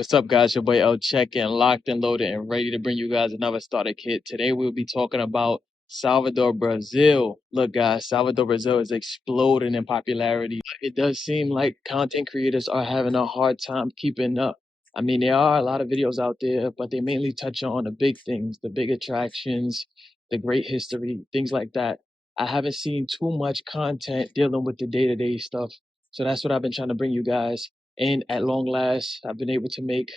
What's up, guys? Your boy L Check in, locked and loaded, and ready to bring you guys another starter kit. Today, we'll be talking about Salvador, Brazil. Look, guys, Salvador, Brazil is exploding in popularity. It does seem like content creators are having a hard time keeping up. I mean, there are a lot of videos out there, but they mainly touch on the big things, the big attractions, the great history, things like that. I haven't seen too much content dealing with the day to day stuff. So that's what I've been trying to bring you guys. And at long last, I've been able to make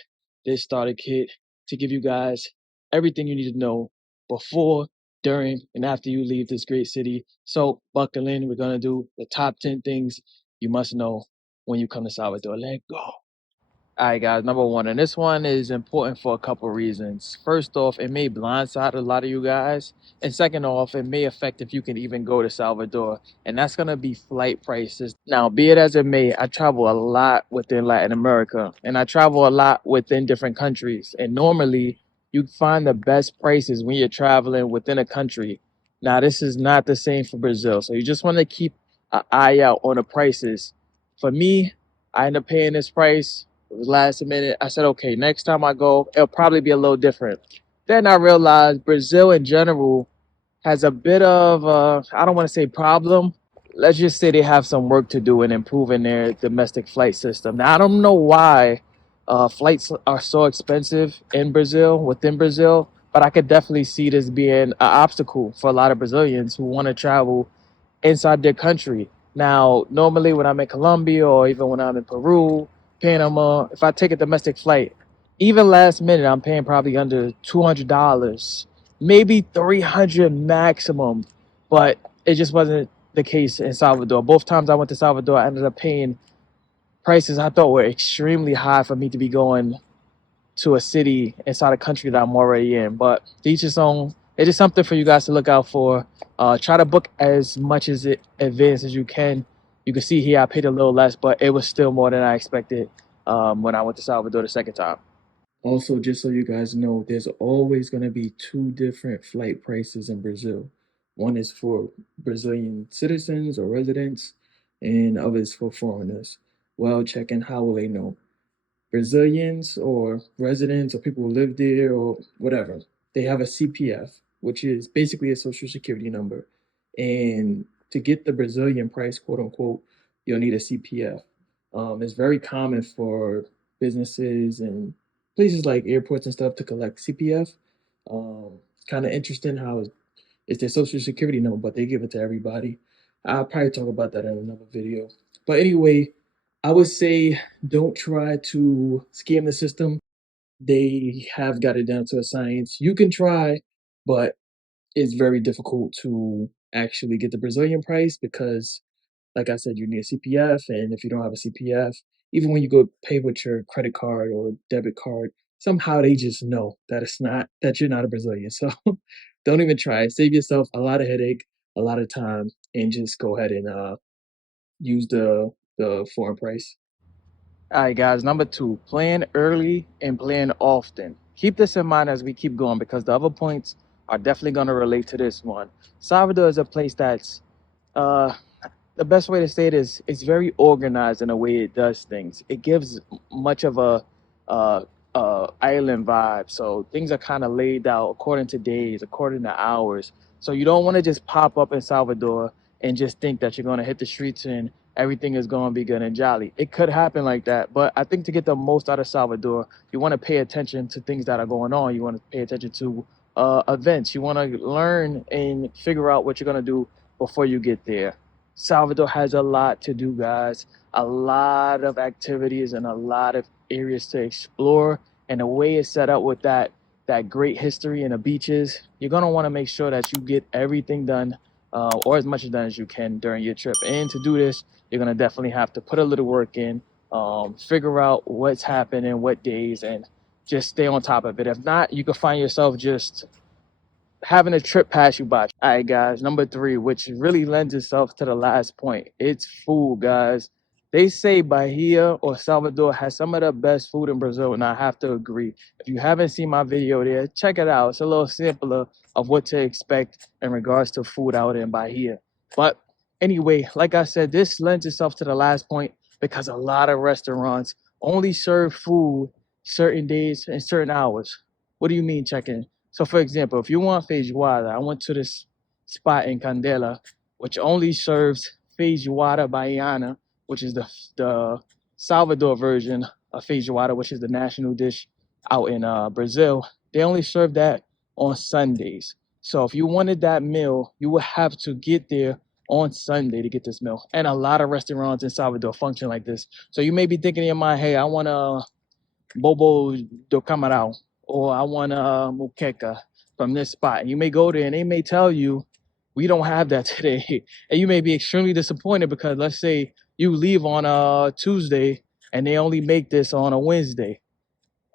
this starter kit to give you guys everything you need to know before, during, and after you leave this great city. So buckle in. We're going to do the top 10 things you must know when you come to Salvador. Let's go. All right, guys. Number one, and this one is important for a couple reasons. First off, it may blindside a lot of you guys, and second off, it may affect if you can even go to Salvador, and that's gonna be flight prices. Now, be it as it may, I travel a lot within Latin America, and I travel a lot within different countries, and normally you find the best prices when you're traveling within a country. Now, this is not the same for Brazil, so you just want to keep an eye out on the prices. For me, I end up paying this price. It was last minute. I said, okay, next time I go, it'll probably be a little different. Then I realized Brazil in general has a bit of, I don't want to say problem. Let's just say they have some work to do in improving their domestic flight system. Now, I don't know why flights are so expensive in Brazil, within Brazil, but I could definitely see this being an obstacle for a lot of Brazilians who want to travel inside their country. Now, normally when I'm in Colombia or even when I'm in Peru, Panama, if I take a domestic flight, even last minute, I'm paying probably under $200, maybe 300 maximum. But it just wasn't the case in Salvador. Both times I went to Salvador, I ended up paying prices I thought were extremely high for me to be going to a city inside a country that I'm already in. But to each his own. It is something for you guys to look out for. Try to book as much as it advance as you can. You can see here I paid a little less, but it was still more than I expected when I went to Salvador the second time. Also, just so you guys know, there's always going to be two different flight prices in Brazil. One is for Brazilian citizens or residents, and others for foreigners. Well, checking how will they know? Brazilians or residents or people who live there or whatever, they have a CPF, which is basically a social security number. And to get the Brazilian price, quote unquote, you'll need a CPF. It's very common for businesses and places like airports and stuff to collect CPF. It's kind of interesting how it's their social security number, but they give it to everybody. I'll probably talk about that in another video. But anyway, I would say don't try to scam the system. They have got it down to a science. You can try, but it's very difficult to actually get the Brazilian price because, like I said, you need a CPF. And if you don't have a CPF, even when you go pay with your credit card or debit card, somehow they just know that it's not, that you're not a Brazilian. So don't even try. Save yourself a lot of headache, a lot of time, and just go ahead and use the foreign price. All right, guys. Number two, plan early and plan often. Keep this in mind as we keep going because the other points are definitely going to relate to this one. Salvador is a place that's, uh, the best way to say it is, it's very organized in the way it does things. It gives much of a island vibe. So things are kind of laid out according to days, according to hours. So you don't want to just pop up in Salvador and just think that you're going to hit the streets and everything is going to be good and jolly. It could happen like that, but I think to get the most out of Salvador, you want to pay attention to things that are going on. You want to pay attention to events. You want to learn and figure out what you're going to do before you get there. Salvador has a lot to do, guys. A lot of activities and a lot of areas to explore. And the way it's set up with that great history and the beaches, you're gonna want to make sure that you get everything done, or as much done as you can during your trip. And to do this, you're gonna definitely have to put a little work in, figure out what's happening, what days, and just stay on top of it. If not, you could find yourself just having a trip pass you by. All right, guys. Number three, which really lends itself to the last point, it's food, guys. They say Bahia or Salvador has some of the best food in Brazil, and I have to agree. If you haven't seen my video there, check it out. It's a little simpler of what to expect in regards to food out in Bahia. But anyway, like I said, this lends itself to the last point because a lot of restaurants only serve food certain days and certain hours. What do you mean check-in? So for example, if you want feijoada, I went to this spot in Candela, which only serves feijoada baiana, which is the Salvador version of feijoada, which is the national dish out in Brazil. They only serve that on Sundays. So if you wanted that meal, you would have to get there on Sunday to get this meal. And a lot of restaurants in Salvador function like this. So you may be thinking in your mind, hey, I want to bobo do camarão, or I want a moqueca from this spot. And you may go there and they may tell you, we don't have that today. And you may be extremely disappointed because let's say you leave on a Tuesday and they only make this on a Wednesday.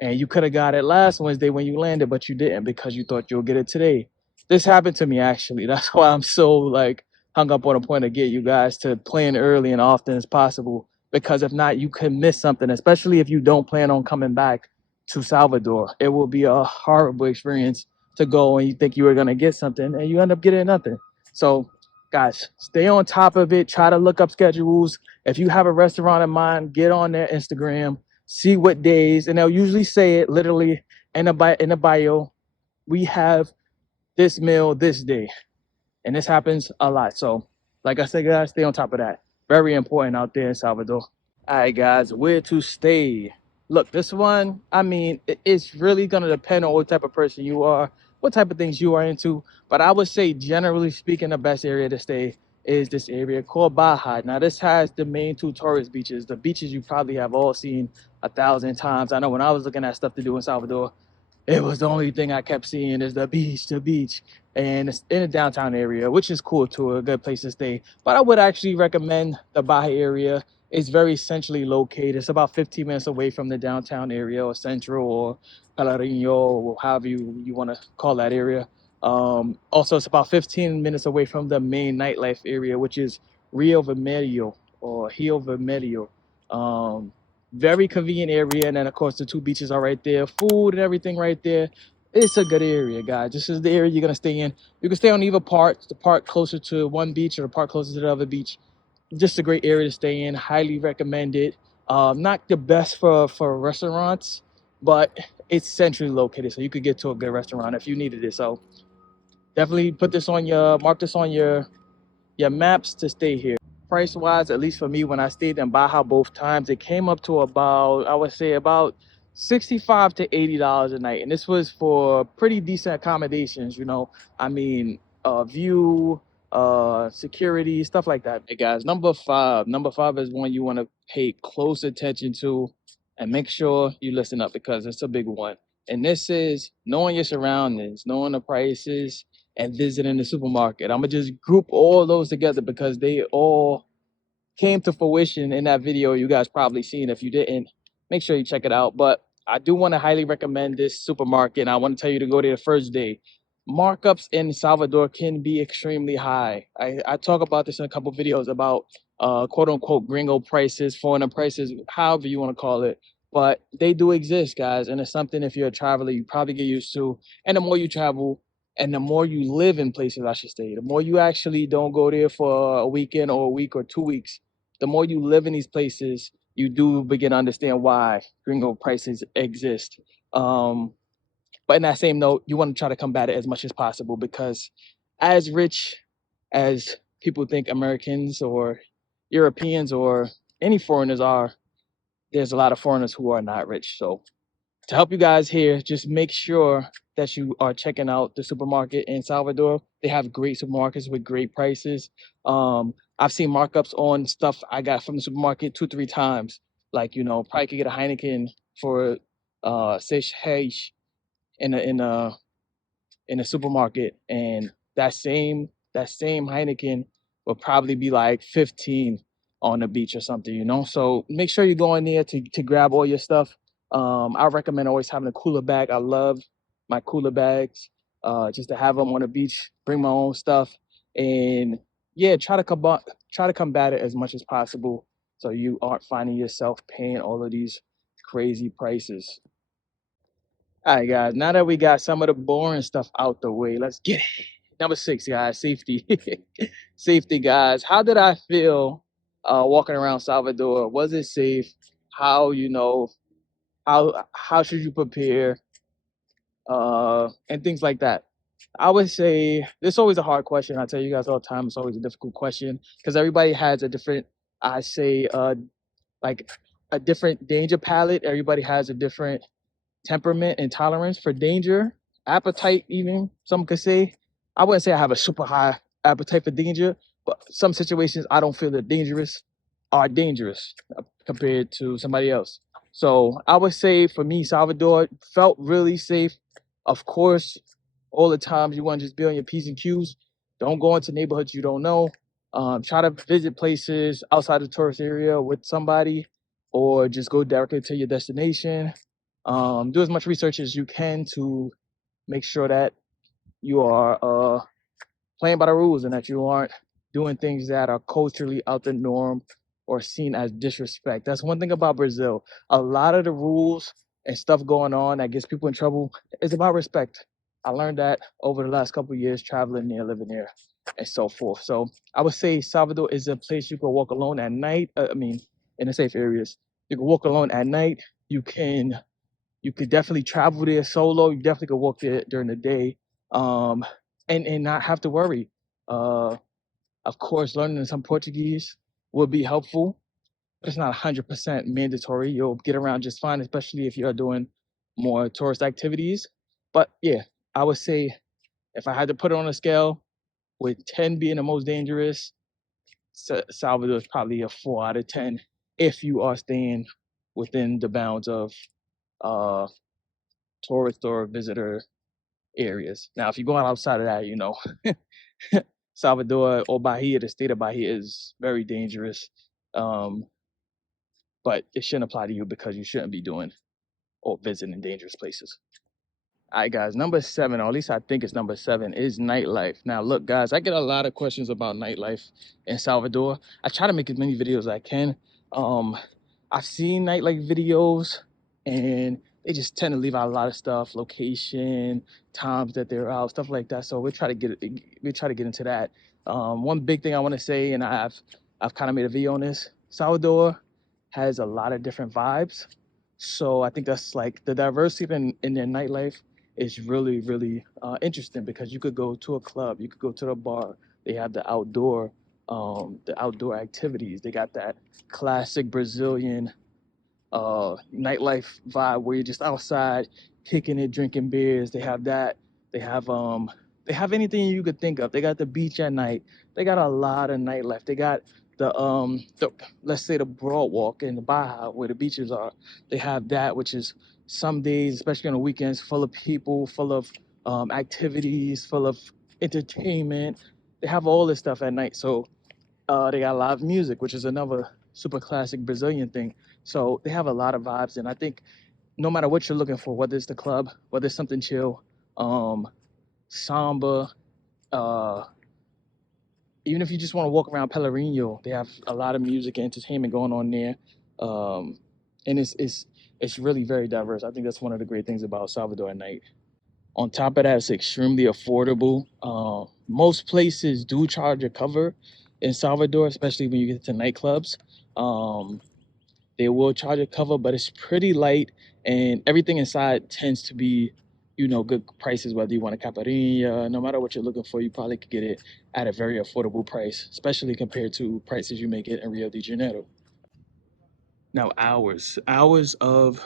And you could have got it last Wednesday when you landed, but you didn't because you thought you'll get it today. This happened to me actually. That's why I'm so like hung up on a point to get you guys to plan early and often as possible. Because if not, you could miss something, especially if you don't plan on coming back to Salvador. It will be a horrible experience to go and you think you were gonna get something and you end up getting nothing. So guys, stay on top of it. Try to look up schedules. If you have a restaurant in mind, get on their Instagram, see what days, and they'll usually say it literally in the bio. We have this meal this day, and this happens a lot. So, like I said, guys, stay on top of that. Very important out there in Salvador. All right, guys, where to stay? Look, this one, I mean, it's really gonna depend on what type of person you are, what type of things you are into. But I would say, generally speaking, the best area to stay is this area called Baja. Now, this has the main two tourist beaches, the beaches you probably have all seen 1,000 times. I know when I was looking at stuff to do in Salvador, it was the only thing I kept seeing is the beach, and it's in the downtown area, which is cool too, a good place to stay. But I would actually recommend the Bahia area. It's very centrally located. It's about 15 minutes away from the downtown area or central or Pelourinho or however you want to call that area. Also, it's about 15 minutes away from the main nightlife area, which is Rio Vermelho or Rio Vermelho. Um, Very convenient area, and then of course the two beaches are right there, food and everything right there. It's a good area, guys. This is the area you're gonna stay in. You can stay on either part, the part closer to one beach or the part closer to the other beach. Just a great area to stay in. Highly recommend it. Not the best for restaurants, but it's centrally located, so you could get to a good restaurant if you needed it. So definitely put this on your mark this on your maps to stay here. Price wise, at least for me, when I stayed in Baja both times, it came up to about, I would say about $65 to $80 a night. And this was for pretty decent accommodations, you know. I mean, view, security, stuff like that. Hey guys, number five. Number five is one you want to pay close attention to and make sure you listen up because it's a big one. And this is knowing your surroundings, knowing the prices, and visiting the supermarket. I'm gonna just group all those together because they all came to fruition in that video you guys probably seen. If you didn't, make sure you check it out. But I do want to highly recommend this supermarket, and I want to tell you to go there the first day. Markups in Salvador can be extremely high. I talk about this in a couple videos about quote unquote gringo prices, foreigner prices, however you want to call it. But they do exist, guys, and it's something if you're a traveler, you probably get used to. And the more you travel, and the more you live in places, I should say, the more you actually don't go there for a weekend or a week or 2 weeks, the more you live in these places, you do begin to understand why gringo prices exist. Um, but in that same note, you want to try to combat it as much as possible because as rich as people think Americans or Europeans or any foreigners are, there's a lot of foreigners who are not rich. So to help you guys here, just make sure that you are checking out the supermarket in Salvador. They have great supermarkets with great prices. I've seen markups on stuff I got from the supermarket 2, 3 times. Like, you know, probably could get a Heineken for 6 in a supermarket, and that same Heineken will probably be like 15 on the beach or something, you know. So make sure you go in there to grab all your stuff. I recommend always having a cooler bag. I love my cooler bags, just to have them on the beach. Bring my own stuff, and yeah, try to combat it as much as possible, so you aren't finding yourself paying all of these crazy prices. All right, guys. Now that we got some of the boring stuff out the way, let's get it. Number six, guys, safety. Safety, guys. How did I feel walking around Salvador? Was it safe? How, how should you prepare, and things like that. I would say this is always a hard question. I tell you guys all the time, it's always a difficult question because everybody has a different, I say, like a different danger palette. Everybody has a different temperament and tolerance for danger, appetite, even some could say. I wouldn't say I have a super high appetite for danger, but some situations I don't feel that dangerous are dangerous compared to somebody else. So I would say for me, Salvador felt really safe. Of course, all the times you want to just be on your P's and Q's. Don't go into neighborhoods you don't know. Try to visit places outside the tourist area with somebody, or just go directly to your destination. Do as much research as you can to make sure that you are playing by the rules and that you aren't doing things that are culturally out the norm or seen as disrespect. That's one thing about Brazil. A lot of the rules and stuff going on that gets people in trouble is about respect. I learned that over the last couple of years traveling there, living there, and so forth. So I would say Salvador is a place you can walk alone at night. I mean, in the safe areas, you can walk alone at night. You could definitely travel there solo. You definitely could walk there during the day, um, and not have to worry. Uh, of course, learning some Portuguese would be helpful, but it's not 100% mandatory. You'll get around just fine, especially if you're doing more tourist activities. But yeah, I would say if I had to put it on a scale, with 10 being the most dangerous, Salvador is probably a 4 out of 10 if you are staying within the bounds of uh, tourist or visitor areas. Now, if you're going outside of that, Salvador or Bahia, the state of Bahia is very dangerous. Um, but it shouldn't apply to you because you shouldn't be doing or visiting dangerous places. All right, guys, number seven, or at least I think it's number seven, is nightlife. Now, look, guys, I get a lot of questions about nightlife in Salvador. I try to make as many videos as I can. Um, I've seen nightlife videos, and they just tend to leave out a lot of stuff, location, times that they're out, stuff like that. So we try to get into that. One big thing I want to say, and I've kind of made a video on this. Salvador has a lot of different vibes. So I think that's like the diversity in their nightlife is really, really interesting because you could go to a club, you could go to the bar. They have the outdoor activities. They got that classic Brazilian nightlife vibe where you're just outside kicking it, drinking beers. They have that. They have they have anything you could think of. They got the beach at night. They got a lot of nightlife. They got the let's say the Broadwalk and the Bahia where the beaches are. They have that, which is some days, especially on the weekends, full of people, full of activities, full of entertainment. They have all this stuff at night. So they got live music, which is another super classic Brazilian thing. So they have a lot of vibes, and I think no matter what you're looking for, whether it's the club, whether it's something chill, um, samba, uh, even if you just want to walk around Pelourinho, they have a lot of music and entertainment going on there, um, and it's really very diverse. I think that's one of the great things about Salvador at night. On top of that, it's extremely affordable. Most places do charge a cover in Salvador, especially when you get to nightclubs. Um, they will charge a cover, but it's pretty light, and everything inside tends to be, good prices. Whether you want a caipirinha, no matter what you're looking for, you probably could get it at a very affordable price, especially compared to prices you may get in Rio de Janeiro. Now, hours of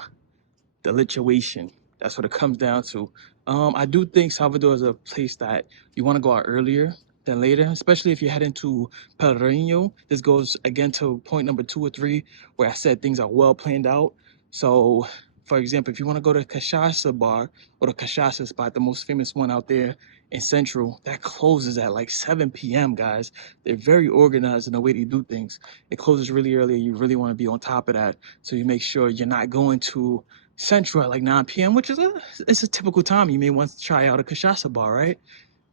the lituation. That's what it comes down to. I do think Salvador is a place that you want to go out earlier than later, especially if you're heading to Pelourinho. This goes again to point number 2 or 3, where I said things are well planned out. So, for example, if you want to go to Cachaça bar or the Cachaça spot, the most famous one out there in Central, that closes at like 7 p.m., guys. They're very organized in the way they do things. It closes really early, and you really want to be on top of that. So you make sure you're not going to Central at like 9 p.m., which is it's a typical time you may want to try out a cachaça bar, right?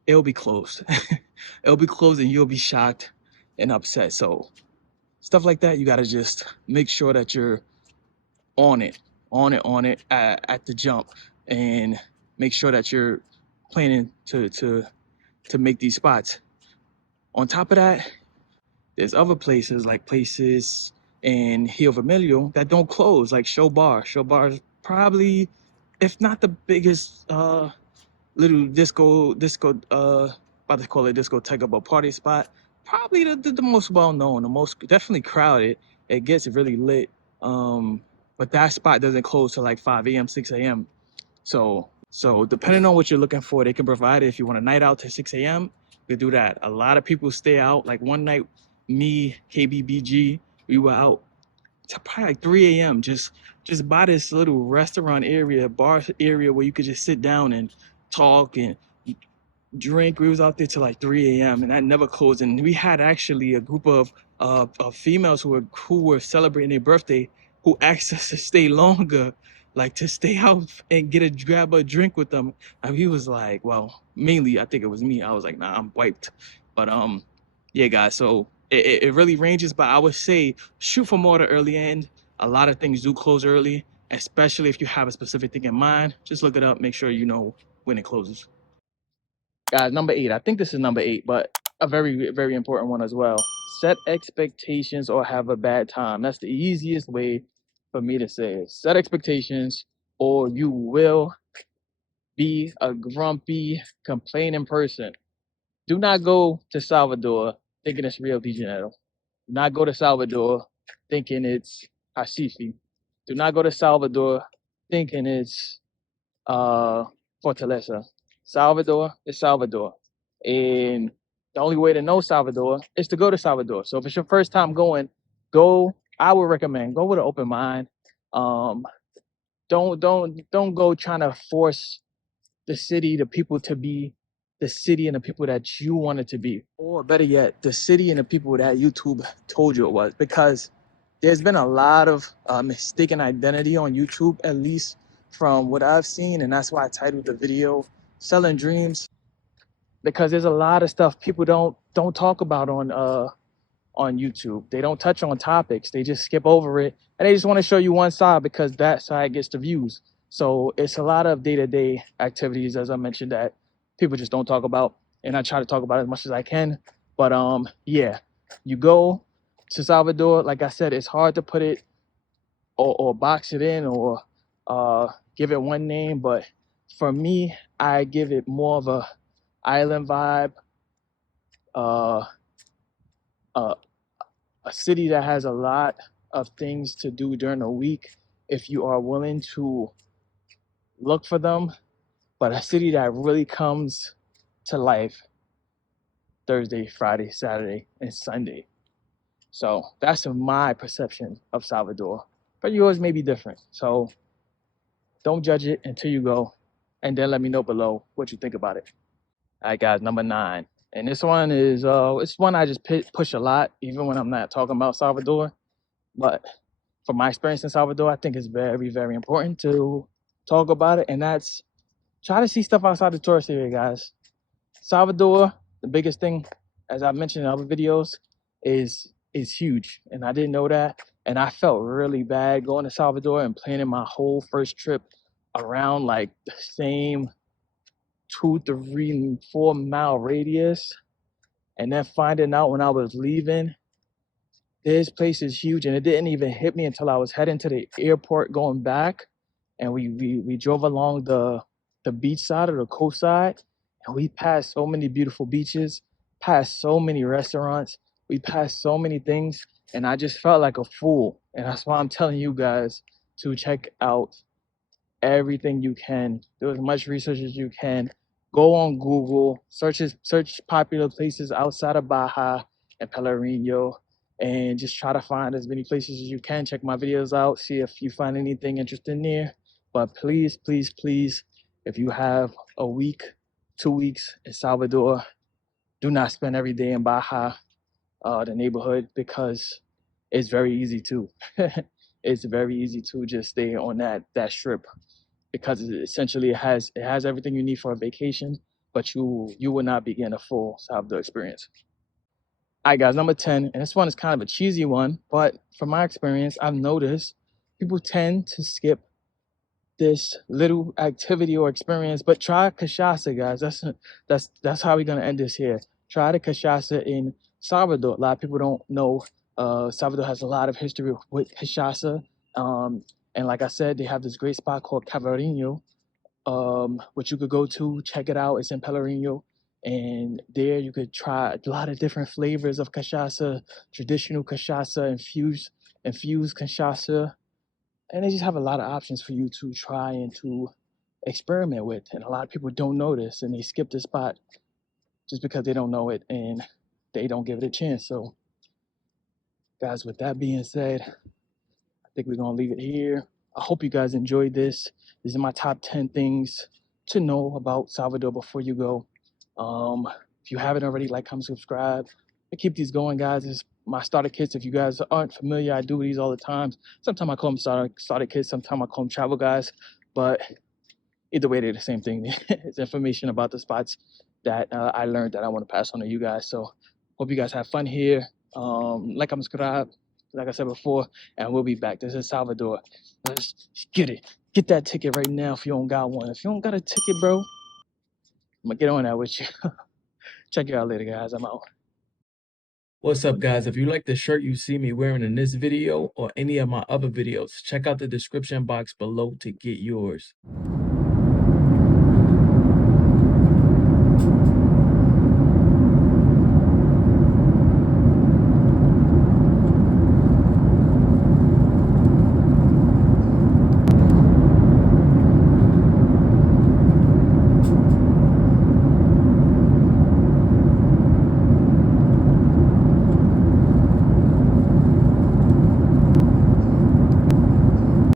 It'll be closed. It'll be closed, and you'll be shocked and upset. So stuff like that, you got to just make sure that you're on it, at the jump, and make sure that you're planning to make these spots. On top of that, there's other places in Rio Vermelho that don't close, like Show Bar. Show Bar probably, if not the biggest little disco about to call it discotheque, but party spot, probably the most well known, the most definitely crowded. It gets really lit. But that spot doesn't close till like 5 a.m., 6 a.m. So depending on what you're looking for, they can provide it. If you want a night out to 6 a.m., they do that. A lot of people stay out. Like one night, me, KBBG, we were out to probably like 3 a.m. Just by this little restaurant area, bar area where you could just sit down and talk and drink. We was out there till like 3 a.m. and that never closed. And we had actually a group of females who were celebrating their birthday, who asked us to stay longer, like to stay out and grab a drink with them. And he was like, well, mainly I think it was me. I was like, nah, I'm wiped. But yeah, guys. So it really ranges, but I would say shoot for more the early end. A lot of things do close early, especially if you have a specific thing in mind. Just look it up, make sure you know when it closes. Guys, number 8. I think this is number 8, but a very, very important one as well. Set expectations or have a bad time. That's the easiest way for me to say it. Set expectations or you will be a grumpy, complaining person. Do not go to Salvador thinking it's Rio de Janeiro. Do not go to Salvador thinking it's Recife. Do not go to Salvador thinking it's uh, Fortaleza. Salvador is Salvador. And the only way to know Salvador is to go to Salvador. So if it's your first time going, go. I would recommend go with an open mind. Um, don't go trying to force the city, the people to be the city and the people that you want it to be, or better yet, the city and the people that YouTube told you it was. Because there's been a lot of mistaken identity on YouTube, at least from what I've seen, and that's why I titled the video "Selling Dreams." Because there's a lot of stuff people don't talk about on YouTube. They don't touch on topics. They just skip over it, and they just want to show you one side because that side gets the views. So it's a lot of day-to-day activities, as I mentioned, that people just don't talk about, and I try to talk about it as much as I can. But yeah, you go to Salvador. Like I said, it's hard to put it or box it in or give it one name, but for me, I give it more of a island vibe. Uh, uh, a city that has a lot of things to do during the week if you are willing to look for them, but a city that really comes to life Thursday, Friday, Saturday, and Sunday. So that's my perception of Salvador, but yours may be different. So don't judge it until you go, and then let me know below what you think about it. All right, guys, number 9. And this one is it's one I just push a lot, even when I'm not talking about Salvador. But from my experience in Salvador, I think it's very, very important to talk about it. And that's try to see stuff outside the tourist area, guys. Salvador, the biggest thing, as I mentioned in other videos, is huge. And I didn't know that. And I felt really bad going to Salvador and planning my whole first trip around like the same 2, 3, 4 mile radius. And then finding out when I was leaving, this place is huge, and it didn't even hit me until I was heading to the airport going back, and we drove along the beach side or the coast side, and we passed so many beautiful beaches, passed so many restaurants, we passed so many things, and I just felt like a fool. And that's why I'm telling you guys to check out everything you can. Do as much research as you can. Go on Google, search popular places outside of Baja and Pelourinho, and just try to find as many places as you can. Check my videos out, see if you find anything interesting there. But please, please, please, if you have a week, 2 weeks in Salvador, do not spend every day in Baja, the neighborhood, because it's very easy to. It's very easy to just stay on that strip because essentially it has everything you need for a vacation, but you will not be getting a full Salvador experience. All right, guys, number 10, and this one is kind of a cheesy one, but from my experience, I've noticed people tend to skip this little activity or experience, but try cachaça, guys. That's how we're gonna end this here. Try the cachaça in Salvador. A lot of people don't know Salvador has a lot of history with cachaça. And like I said, they have this great spot called Cavarinho, which you could go to, check it out. It's in Pelourinho. And there you could try a lot of different flavors of cachaça, traditional cachaça, infused cachaça. And they just have a lot of options for you to try and to experiment with. And a lot of people don't know this and they skip the spot just because they don't know it and they don't give it a chance. So, guys, with that being said, I think we're going to leave it here. I hope you guys enjoyed this. These are my top 10 things to know about Salvador before you go. If you haven't already, like, comment, subscribe. I keep these going, guys. It's my starter kits. If you guys aren't familiar, I do these all the time. Sometimes I call them starter kits. Sometimes I call them travel guys. But either way, they're the same thing. It's information about the spots that I learned that I want to pass on to you guys. So hope you guys have fun here. Like, comment, subscribe, like I said before, and we'll be back. This is Salvador. Let's get it. Get that ticket right now if you don't got one. If you don't got a ticket, bro, I'm going to get on that with you. Check you out later, guys. I'm out. What's up, guys? If you like the shirt you see me wearing in this video or any of my other videos, check out the description box below to get yours.